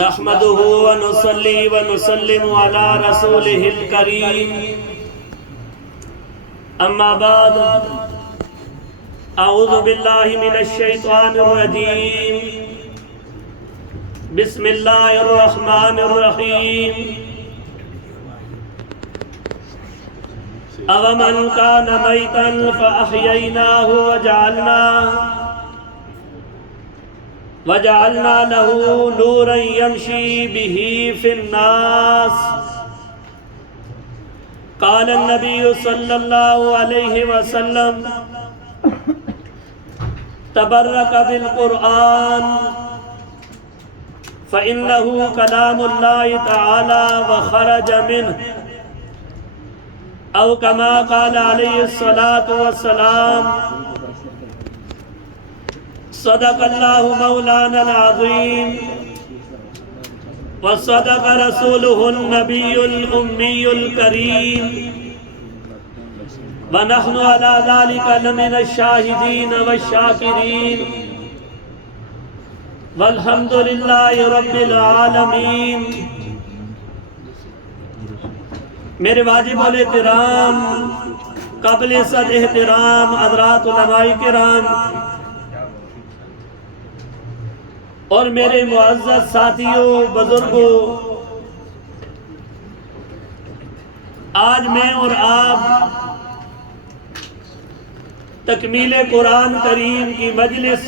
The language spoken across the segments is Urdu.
نحمده ونصلي ونسلم على رسوله الكريم اما بعد اعوذ باللہ من الشیطان الرجیم بسم اللہ الرحمن الرحیم أَوَمَنْ كَانَ مَيْتًا فَأَحْيَيْنَاهُ وَجَعَلْنَا لَهُ نُورًا يَمْشِي بِهِ فِي النَّاسِ قال النبي صلى الله عليه وسلم تبرك بالقرآن فإنه كلام الله تعالى وخرج منه او کما قال علیہ الصلاة والسلام صدق اللہ مولانا العظیم وصدق رسوله النبی الأمی الکریم ونحن على ذلك لمن الشاہدین والشاکرین والحمد للہ رب العالمین۔ میرے واجب الاحترام قابل صد احترام حضرات علماء کرام اور میرے معزز ساتھیوں بزرگوں، آج میں اور آپ تکمیل قرآن کریم کی مجلس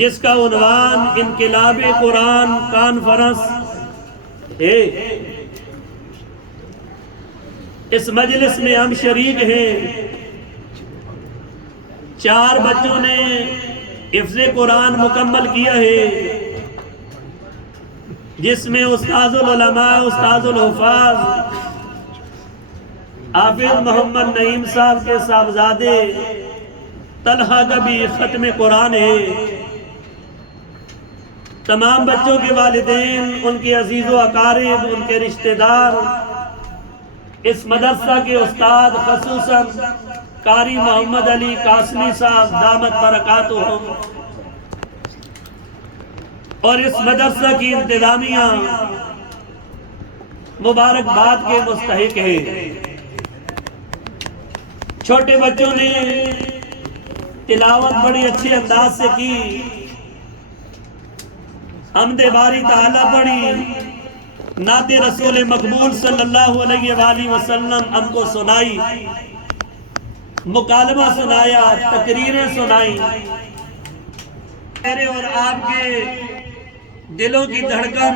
جس کا عنوان انقلاب قرآن کانفرنس ہے، اس مجلس میں ہم شریک ہیں۔ 4 بچوں نے حفظ قرآن مکمل کیا ہے، جس میں استاذ العلماء استاذ الحفاظ حافظ محمد نعیم صاحب کے صاحبزادے طلحہ کا بھی ختم قرآن ہے۔ تمام بچوں کے والدین، ان کے عزیز و اقارب، ان کے رشتہ دار، اس مدرسہ کے استاد خصوصاً قاری محمد علی قاسمی صاحب دامت برکاتہم، اور اس مدرسہ کی انتظامیہ مبارکباد کے مستحق ہے۔ چھوٹے بچوں نے تلاوت بڑی اچھے انداز سے کی، حمد باری تعالیٰ پڑھی، نعت رسول مقبول صلی اللہ علیہ وآلہ وسلم ہم کو سنائی، مکالمہ سنایا، تقریریں سنائی۔ میرے اور آپ کے دلوں کی دھڑکن،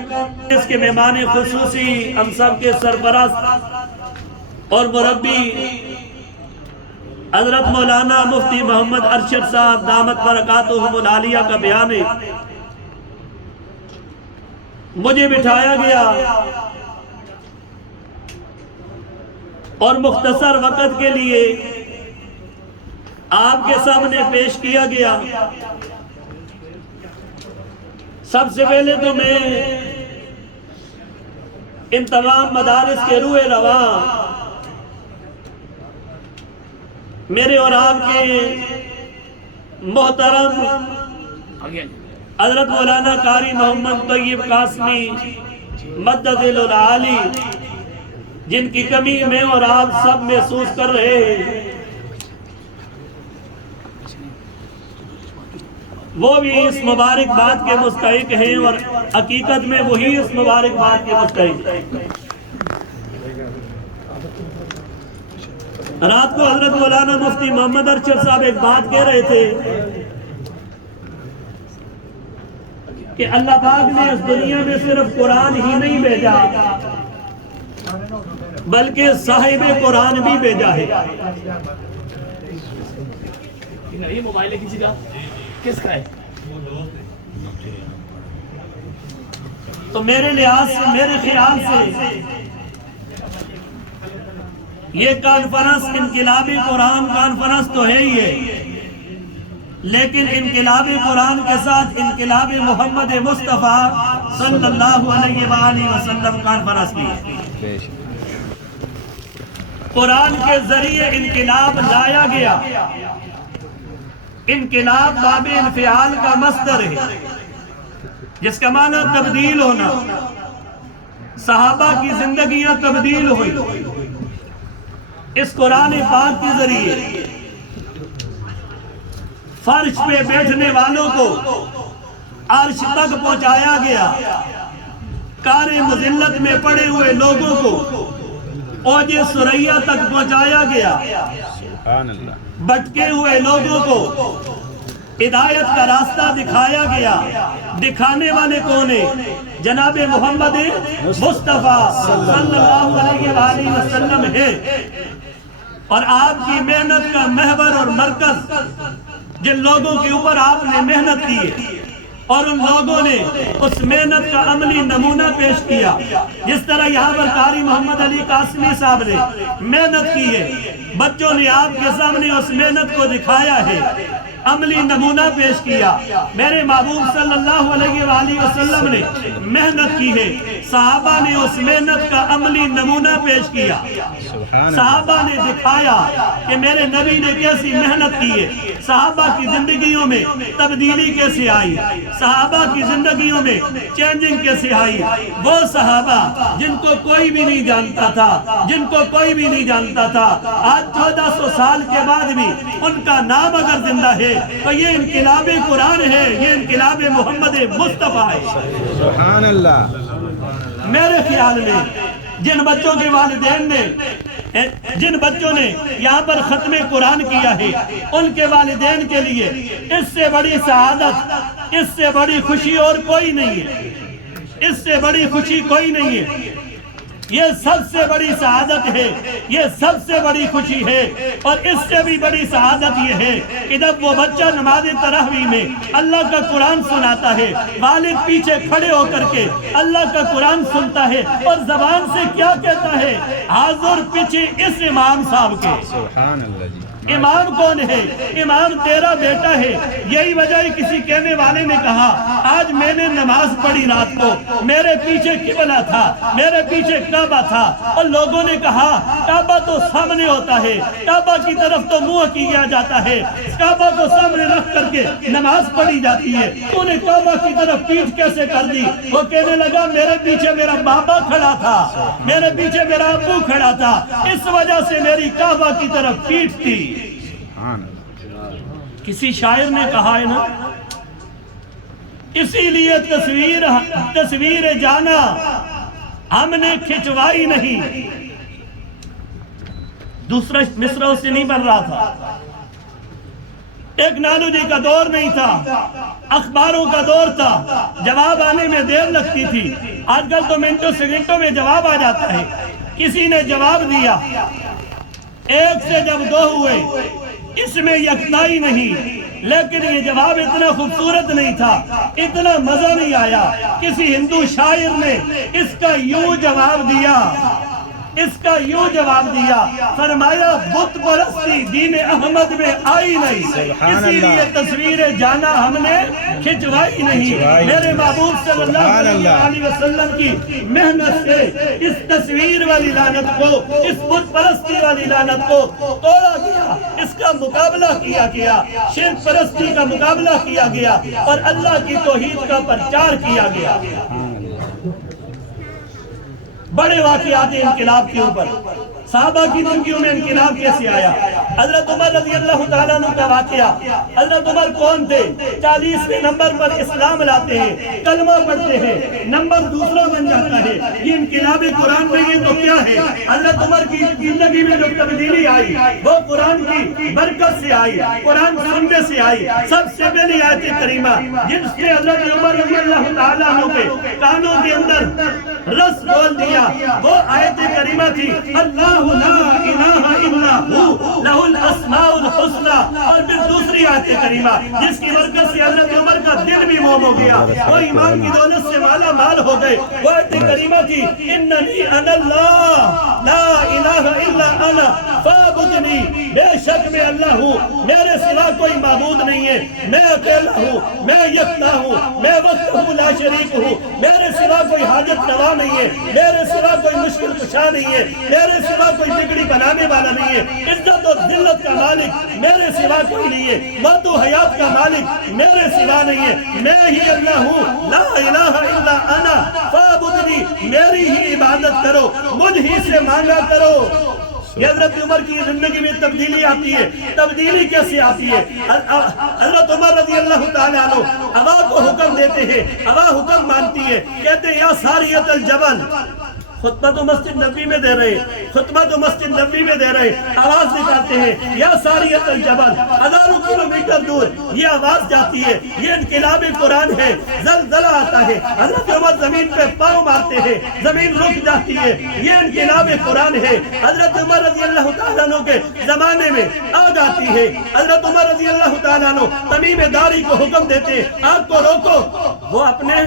اس کے مہمان خصوصی ہم سب کے سرپرست اور مربی حضرت مولانا مفتی محمد ارشد صاحب دامت برکاتہم العالیہ کا بیان ہے۔ مجھے بٹھایا گیا اور مختصر وقت کے لیے آپ کے سامنے پیش کیا گیا۔ سب سے پہلے تو میں ان تمام مدارس کے روح رواں میرے اور آپ کے محترم حضرت مولانا قاری محمد طیب قاسمی مدد العالی، جن کی کمی میں اور آپ سب محسوس کر رہے ہیں، وہ بھی اس مبارک بات کے مستحق ہیں، اور حقیقت میں وہی اس مبارک بات کے مستحق ہیں۔ رات کو حضرت مولانا مفتی محمد ارشد صاحب ایک بات کہہ رہے تھے کہ اللہ پاک نے اس دنیا میں صرف قرآن ہی نہیں بھیجا بلکہ صاحب قرآن بھی بھیجا ہے۔ یہ موبائل کسی کا کس کا ہے؟ تو میرے لحاظ سے، میرے خیال سے یہ کانفرنس انقلاب قرآن کانفرنس تو ہے ہی ہے، لیکن انقلاب قرآن کے ساتھ انقلاب محمد مصطفیٰ صلی اللہ علیہ وآلہ وسلم کانفرنس کی۔ قرآن کے ذریعے انقلاب لایا گیا۔ انقلاب باب انفعال کا مصدر ہے، جس کا معنی تبدیل ہونا۔ صحابہ کی زندگیاں تبدیل ہوئی اس قرآن پاک کے ذریعے۔ فرش پہ بیٹھنے والوں کو عرش تک پہنچایا گیا، کار مذلت میں پڑے ہوئے لوگوں کو اوج ثریا تک پہنچایا گیا، بھٹکے ہوئے لوگوں کو ہدایت کا راستہ دکھایا گیا۔ دکھانے والے کون ہیں؟ جناب محمد مصطفیٰ صلی اللہ علیہ وآلہ وسلم ہے۔ اور آپ کی محنت کا محور اور مرکز، جن لوگوں کے اوپر آپ نے محنت کی ہے اور ان لوگوں نے اس محنت کا عملی نمونہ پیش کیا، جس طرح یہاں پر قاری محمد علی قاسمی صاحب نے محنت کی ہے، بچوں نے آپ کے سامنے اس محنت کو دکھایا ہے، عملی نمونہ پیش کیا۔ میرے محبوب صلی اللہ علیہ وآلہ وسلم نے محنت کی ہے، صحابہ نے اس محنت کا عملی نمونہ پیش کیا۔ صحابہ نے دکھایا کہ میرے نبی نے کیسی محنت کی ہے، صحابہ کی زندگیوں میں تبدیلی کیسے آئی، صحابہ کی زندگیوں میں چینجنگ کیسے آئی۔ وہ صحابہ جن کو کوئی بھی نہیں جانتا تھا، جن کو کوئی بھی نہیں جانتا تھا، آج 1400 سال کے بعد بھی ان کا نام اگر زندہ ہے تو یہ انقلاب قرآن ہے، یہ انقلاب محمد مصطفیٰ ہے۔ سبحان اللہ۔ میرے خیال میں جن بچوں کے والدین نے، جن بچوں نے یہاں پر ختم قرآن کیا ہے، ان کے والدین کے لیے اس سے بڑی سعادت، اس سے بڑی خوشی اور کوئی نہیں ہے، اس سے بڑی خوشی کوئی نہیں ہے۔ یہ سب سے بڑی سعادت ہے، یہ سب سے بڑی خوشی ہے، اور اس سے بھی بڑی سعادت یہ ہے کہ جب وہ بچہ نماز تراویح میں اللہ کا قرآن سناتا ہے، والد پیچھے کھڑے ہو کر کے اللہ کا قرآن سنتا ہے اور زبان سے کیا کہتا ہے؟ حاضر پیچھے اس امام صاحب کے۔ سبحان اللہ جی۔ امام کون ہے؟ امام تیرا بیٹا ہے۔ یہی وجہ کسی کہنے والے نے کہا آج میں نے نماز پڑھی رات کو، میرے پیچھے قبلہ تھا، میرے پیچھے کعبہ تھا، اور لوگوں نے کہا کعبہ تو سامنے ہوتا ہے، کعبہ کی طرف تو منہ کیا جاتا ہے، کعبہ کو سامنے رکھ کر کے نماز پڑھی جاتی ہے، تو نے کعبہ کی طرف پیٹھ کیسے کر دی؟ وہ کہنے لگا میرے پیچھے میرا بابا کھڑا تھا، میرے پیچھے میرا ابو کھڑا تھا، اس وجہ سے میری کعبہ کی طرف پیٹھ تھی۔ کسی شاعر نے کہا ہے نا، اسی لیے تصویر جانا ہم نے کھچوائی نہیں۔ دوسرا مصرع اس سے نہیں بن رہا تھا۔ ٹیکنالوجی کا دور نہیں تھا، اخباروں کا دور تھا، جواب آنے میں دیر لگتی تھی۔ آج کل تو منٹوں سیکنڈوں میں جواب آ جاتا ہے۔ کسی نے جواب دیا، ایک سے جب دو ہوئے، اس میں یکتائی نہیں، لیکن یہ جواب اتنا خوبصورت نہیں تھا، اتنا مزہ نہیں آیا۔ کسی ہندو شاعر نے اس کا یوں جواب دیا، اس کا یوں جواب دیا، فرمایا بت پرستی دین احمد میں آئی نہیں، اسی لیے تصویر جانا ہم نے کھچوائی نہیں۔ میرے محبوب صلی اللہ علیہ وسلم کی محنت سے اس تصویر والی لعنت کو، اس بت پرستی والی لعنت کو توڑا گیا، اس کا مقابلہ کیا گیا، شرک پرستی کا مقابلہ کیا گیا، اور اللہ کی توحید کا پرچار کیا گیا۔ بڑے واقعات انقلاب کے اوپر، صحابہ کی زندگیوں میں انقلاب کیسے آیا؟ حضرت عمر رضی اللہ تعالیٰ عنہ کا واقعہ۔ حضرت عمر کون تھے؟ 40ویں نمبر پر اسلام لاتے ہیں، کلمہ پڑھتے ہیں، نمبر دوسرا بن جاتا ہے۔ یہ انقلاب قرآن میں یہ تو کیا ہے؟ حضرت عمر کی زندگی میں جو تبدیلی آئی وہ قرآن کی برکت سے آئی، قرآن سننے سے آئی۔ سب سے پہلی آیت کریمہ جس سے حضرت عمر رضی اللہ تعالیٰ عنہ کے کانوں کے اندر رس بول دیا، وہ آیت کریمہ تھی اللہ لا الہ الا ہو لہ الاسماء الحسنی۔ اور پھر دوسری آیت کریمہ جس کی برکت سے حضرت عمر کا دل بھی موم ہو گیا، وہ ایمان کی دولت سے مالا مال ہو گئے۔ وہ آیت کریمہ تھی اننی انا اللہ لا الہ الا انا فاعبدنی، بے شک میں اللہ ہوں، میرے سوا کوئی معبود نہیں ہے، میں اکیلا ہوں، میں یکتا ہوں، میں وحدہ لا شریک ہوں، میرے سوا کوئی حاجت روا نہیں ہے، میرے سوا کوئی مشکل کشا نہیں ہے، میرے سوا کوئی بگڑی بنانے والا نہیں ہے، عزت و ذلت کا مالک میرے سوا کوئی نہیں ہے، موت و حیات کا مالک میرے سوا نہیں ہے، میں ہی اللہ ہوں، لا الہ الا انا فاعبدنی، میری ہی عبادت کرو، مجھ ہی سے مانگا کرو۔ یہ حضرت عمر کی زندگی میں تبدیلی آتی ہے۔ تبدیلی کیسے آتی ہے؟ حضرت عمر رضی اللہ تعالیٰ عنہ ہوا کو حکم دیتے ہیں، ہوا حکم مانتی ہے، کہتے ہیں یا ساریت الجبل، خطبہ تو مسجد نبوی میں دے رہے، خطبہ تو مسجد نبوی میں دے رہے، آواز نکالتے ہیں یا ساریت الجبل، ہزاروں کلومیٹر دور یہ آواز جاتی ہے، یہ انقلاب قرآن ہے، زلزلہ آتا ہے، حضرت عمر زمین پہ پاؤں مارتے ہیں، زمین رک جاتی ہے، یہ انقلاب قرآن ہے۔ حضرت عمر رضی اللہ تعالیٰ عنہ کے زمانے میں آگ آتی ہے، حضرت عمر رضی اللہ تعالیٰ عنہ تمیم داری کو حکم دیتے ہیں آگ کو روکو، وہ اپنے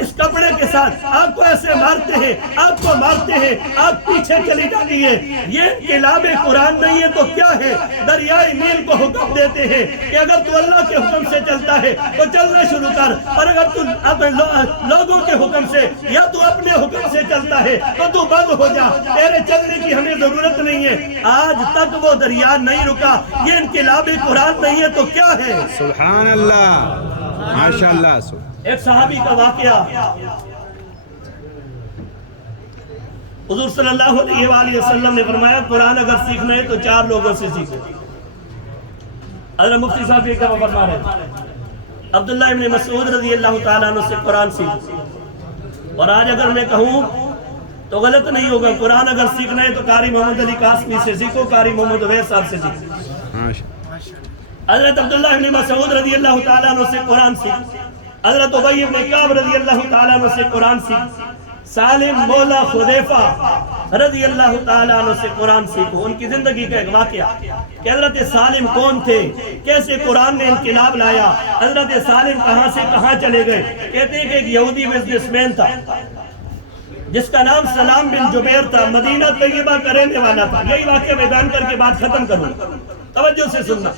اس کپڑے کے ساتھ آگ کو ایسے مارتے ہیں، آگ کو مارتے ہیں، آگ پیچھے چلی جاتی ہے۔ یہ انقلاب قرآن نہیں ہے تو کیا ہے؟ دریائے نیل کو حکم دیتے ہیں کہ اگر تو اللہ کے حکم سے چلتا ہے تو چلنا شروع کر، اور اگر تو لوگوں کے حکم سے یا تو اپنے حکم سے چلتا ہے تو تو بند ہو جا، تیرے چلنے کی ہمیں ضرورت نہیں ہے۔ آج تک وہ دریا نہیں رکا، یہ انقلاب قرآن نہیں ہے تو کیا ہے؟ سبحان اللہ، ماشاءاللہ۔ ایک صحابی کا واقعہ، حضور صلی اللہ علیہ وآلہ وسلم نے فرمایا قرآن اگر سیکھنا ہے تو 4 لوگوں سے سیکھو۔ حضرت مفتی صاحب یہ کہا فرما رہے ہیں عبداللہ ابن مسعود رضی اللہ تعالیٰ عنہ سے قرآن سیکھو، اور آج اگر میں کہوں تو غلط نہیں ہوگا، قرآن اگر سیکھنا ہے تو قاری محمد علی قاسمی سے سیکھو، قاری محمد عویس صاحب سے سیکھو۔ حضرت عبداللہ ابن مسعود رضی اللہ تعالیٰ عنہ سے قرآن سیکھو، حضرت ابی ابن کعب رضی اللہ تعالیٰ عنہ سے قرآن سیکھو، سالم مولا خدیفہ رضی اللہ تعالیٰ عنہ سے قرآن سیکھو۔ ان کی زندگی کا ایک واقعہ کہ حضرت سالم کون تھے، کیسے قرآن نے انقلاب لایا، حضرت سالم کہاں سے کہاں چلے گئے۔ کہتے ہیں کہ ایک یہودی بزنس مین تھا جس کا نام سلام بن جبیر تھا، مدینہ طیبہ کا رہنے والا تھا۔ یہی واقعہ میں بیان کر کے بات ختم کروں، توجہ سے سننا۔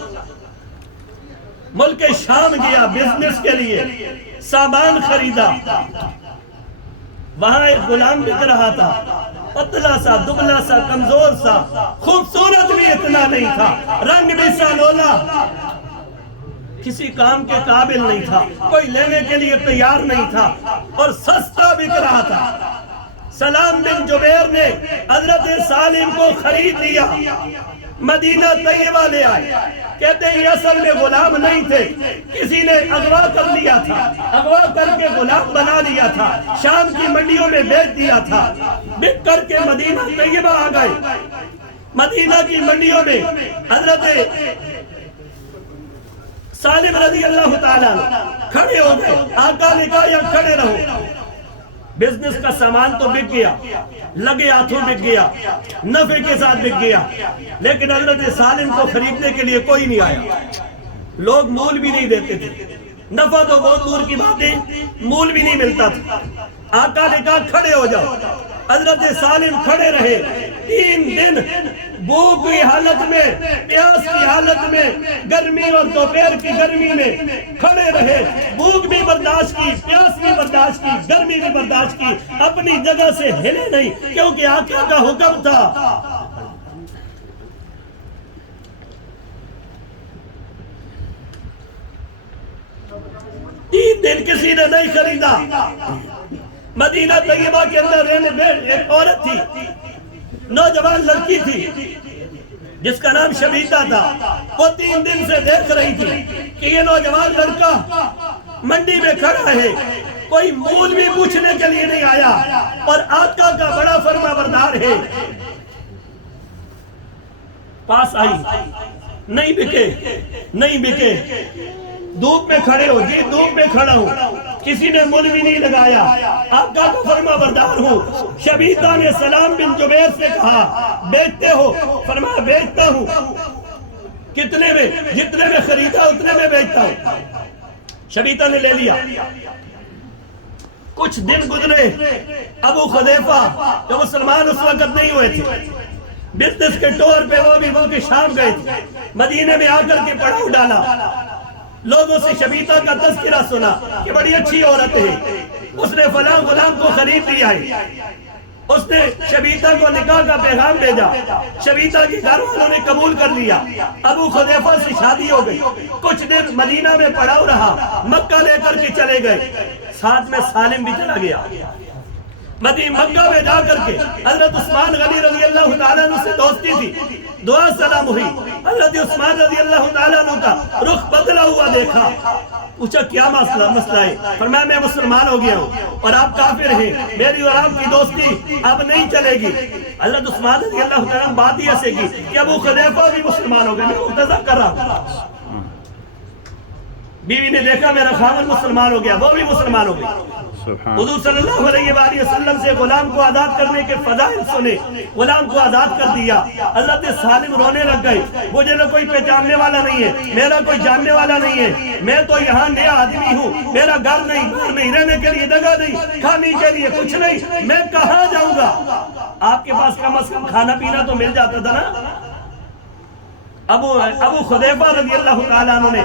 ملک شام گیا بزنس کے لیے، سامان خریدا، وہاں ایک غلام بک رہا تھا، پتلا سا، دبلا سا، کمزور سا، خوبصورت بھی اتنا نہیں تھا، رنگ بھی سالولا، کسی کام کے قابل نہیں تھا، کوئی لینے کے لیے تیار نہیں تھا، اور سستا بک رہا تھا۔ سلام بن جبیر نے حضرت سالم کو خرید لیا، مدینہ طیبہ لے آئے۔ کہتے ہیں یہ اصل میں غلام نہیں تھے، کسی نے اغوا کر لیا تھا، اغوا کر کے غلام بنا لیا تھا، شام کی منڈیوں میں بیچ دیا تھا، بک کر کے مدینہ طیبہ آ گئے۔ مدینہ کی منڈیوں میں حضرت سالم رضی اللہ تعالیٰ کھڑے ہو گئے، آقا نے کہا یا کھڑے رہو۔ بزنس کا سامان تو بک گیا، لگے ہاتھوں بک گیا، نفع کے ساتھ بک گیا، لیکن حضرت سالم کو خریدنے کے لیے کوئی نہیں آیا، لوگ مول بھی نہیں دیتے تھے، نفع تو بہت دور کی بات ہے، مول بھی نہیں ملتا تھا۔ آقا نے کہا کھڑے ہو جاؤ، حضرت سالم کھڑے رہے، 3 دن بھوک کی حالت میں، پیاس کی حالت میں، گرمی اور دوپہر کی گرمی میں کھڑے رہے، بھوک بھی برداشت کی، پیاس بھی برداشت کی، گرمی بھی برداشت کی، اپنی جگہ سے ہلے نہیں، کیونکہ آقا کا حکم تھا۔ 3 دن کسی نے نہیں خریدا۔ مدینہ طیبہ کے اندر رہنے بیٹھ ایک عورت تھی، نوجوان لڑکی تھی جس کا نام شبیتا تھا، وہ 3 دن سے دیکھ رہی تھی کہ یہ نوجوان لڑکا منڈی میں کھڑا ہے، کوئی مول بھی پوچھنے کے لیے نہیں آیا، اور آقا کا بڑا فرما بردار ہے۔ پاس آئی، نہیں بکے، نہیں بکے، دھوپ میں کھڑے ہو، جی دھوپ میں کھڑا ہوں، کسی نے مول بھی نہیں لگایا، آقا کا فرما بردار ہوں۔ شبیتا نے سلام بن جبیر سے کہا بیچتے ہو؟ فرمایا بیچتا ہوں۔ کتنے میں؟ جتنے میں خریدا اتنے میں بیچتا ہوں۔ شبیتا نے لے لیا۔ کچھ دن گزرے، ابو خدیفہ جو مسلمان اس وقت نہیں ہوئے تھے، بزنس کے ٹور پہ وہ بھی شام گئے تھے، مدینے میں آ کر کے پڑاؤ ڈالا، لوگوں سے شبیتا کا تذکرہ سنا کہ بڑی اچھی عورت ہے، اس نے فلاں غلام کو خرید لیا ہے، اس نے شبیطہ کو نکاح کا پیغام بھیجا، شبیطہ کے گھر والوں نے قبول کر لیا، ابو حذیفہ سے شادی ہو گئی، کچھ دن مدینہ میں پڑاؤ رہا، مکہ لے کر کے چلے گئے، ساتھ میں سالم بھی چلا گیا۔ مکہ میں جا کر کے حضرت عثمان غنی رضی اللہ تعالیٰ عنہ سے دوستی تھی، دعا سلام ہوئی، حضرت عثمان رضی اللہ تعالیٰ عنہ کا رخ بدلا ہوا دیکھا، پوچھا کیا مسئلہ ہے؟ فرمایا میں مسلمان ہو گیا ہوں اور آپ کافر ہیں، میری اور آپ کی دوستی اب نہیں چلے گی۔ حضرت عثمان رضی اللہ تعالیٰ عنہ بات ہی ایسے کی کہ ابو حذیفہ بھی مسلمان ہو گئے، میں مقتضا کر رہا ہوں۔ بیوی نے دیکھا میرا خاوند مسلمان ہو گیا، وہ بھی مسلمان ہو گئی۔ حضور صلی اللہ علیہ وآلہ وسلم سے غلام کو آزاد کرنے کے فضائل سنے، غلام کو آزاد کر دیا۔ حضرت سالم رونے لگ گئے، مجھے نہ کوئی پہچاننے والا نہیں ہے، میرا کوئی جاننے والا نہیں ہے، میں تو یہاں نیا آدمی ہوں، میرا گھر نہیں، گھر نہیں، رہنے کے لیے جگہ نہیں، کھانے کے لیے کچھ نہیں، میں کہاں جاؤں گا؟ آپ کے پاس کم از کم کھانا پینا تو مل جاتا تھا نا۔ ابو حذیفہ رضی اللہ تعالیٰ عنہ نے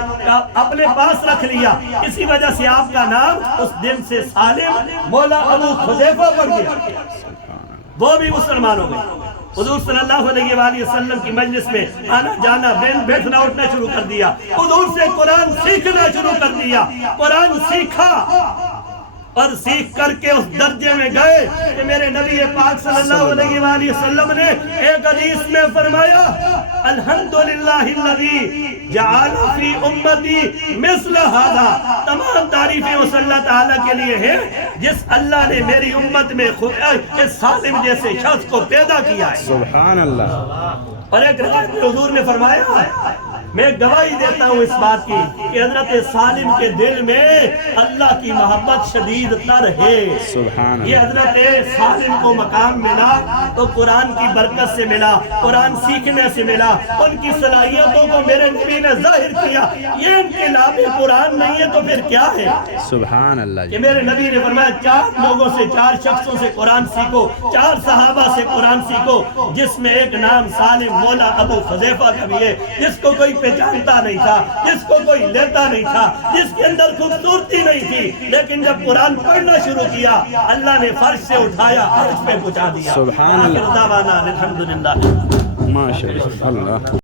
اپنے پاس رکھ لیا، اسی وجہ سے آپ کا نام اس دن سے سالم مولا ابو حذیفہ پڑ گیا، وہ بھی مسلمان ہو گئے۔ حضور صلی اللہ علیہ وآلہ وسلم کی مجلس میں آنا جانا، بیٹھنا اٹھنا شروع کر دیا، حضور سے قرآن سیکھنا شروع کر دیا، قرآن سیکھا اور سیکھ کر کے اس درجے میں گئے کہ میرے نبی پاک صلی اللہ علیہ وآلہ وسلم نے ایک حدیث میں فرمایا الحمدللہ الذی جعل فی امتی مثل ھذا، تمام تعریفیں اس اللہ تعالیٰ کے لیے ہیں جس اللہ نے میری امت میں اس سالم جیسے شخص کو پیدا کیا ہے۔ سبحان اللہ۔ اور ایک روایت میں حضور نے فرمایا، میں گواہی دیتا ہوں اس بات کی کہ حضرت سالم کے دل میں اللہ کی محبت شدید تر ہے۔ سبحان اللہ۔ یہ حضرت سالم کو مقام ملا تو قرآن کی برکت سے ملا، قرآن سیکھنے سے ملا، ان کی صلاحیتوں کو میرے نبی نے ظاہر کیا۔ یہ انقلاب قرآن نہیں ہے تو پھر کیا ہے؟ سبحان اللہ۔ کہ میرے نبی نے فرمایا 4 لوگوں سے، 4 شخصوں سے قرآن سیکھو، 4 صحابہ سے قرآن سیکھو، جس میں ایک نام سالم مولا ابو حذیفہ کا بھی ہے، جس کو کوئی پہچانتا نہیں تھا، جس کو کوئی لیتا نہیں تھا، جس کے اندر خوبصورتی نہیں تھی، لیکن جب قرآن پڑھنا شروع کیا اللہ نے فرش سے اٹھایا، عرش پہ پہنچا دیا۔ سبحان اللہ۔ آخر دعوانا الحمدللہ۔ ماشاءاللہ اللہ۔